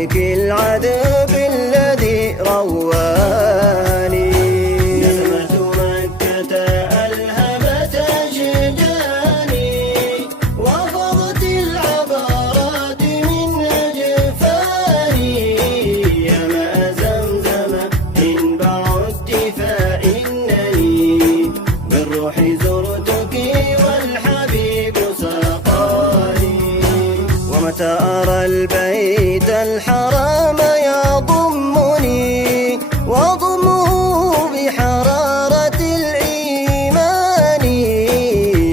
ضاحك العذب الذي رواني. نسمة مكة ألهمت أشجاني، وفضت العبرات من أجفاني. يا ماء زمزم إن بعدت فإنني بالروح زرتك والحبيب سقاني. ومتى أرى البيت الحرام يضمني وأضمه بحرارة الإيمان.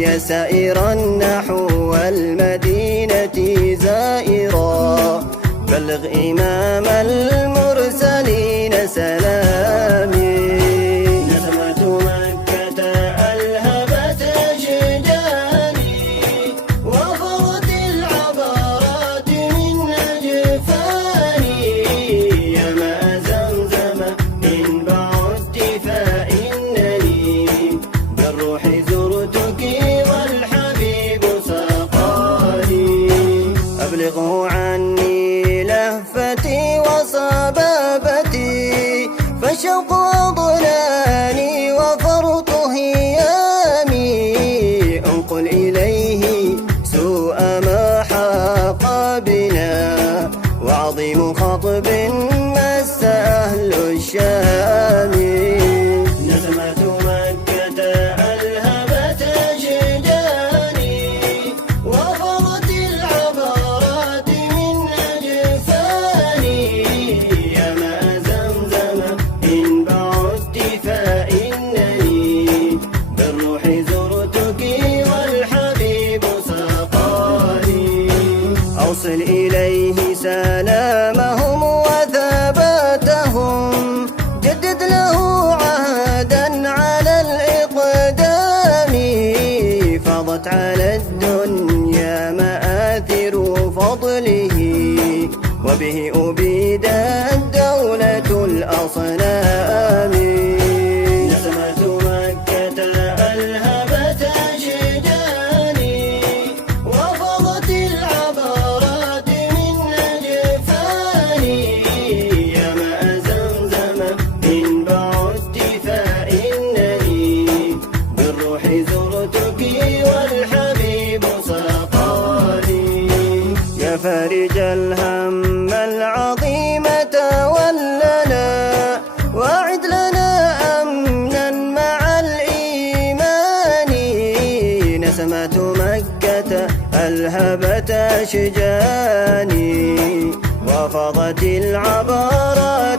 يا سائرا نحو المدينة زائرا، بلغ إمام المرسلين سلامي. نسمة مكة ألهمت أشجاني، وفضت العبرات من أجفاني. يا ماء زمزم إن بعدت فإنني بالروح زرتك والحبيب سقاني. أبلغه عني لهفتي وصبابتي، فالشوق أضناني وفرط هيامي. انقل إليه سوء ما حاق بنا، وعظيم خطب مس أهل الشام. نسمة مكة ألهمت أشجاني، وفضت العبرات من أجفاني. يا ماء زمزم إن بعدت فإنني بالروح زرتك والحبيب سقاني. أوصل إليه سلامهم وثباتهم، جدد له عهدا على الإقدام. فاضت على الدنيا مآثر فضله، وبه أبيدت دولة الأصنام. نسمة مكة ألهمت أشجاني، وفضت العبرات من أجفاني. يا ماء زمزم إن بعدت فإنني بالروح زرتك والحبيب سقاني. يا فارج الهم العظيم تولنا، واعد لنا أمنا مع الإيمان. نسمة مكة ألهبت أشجاني، وفضت العبارات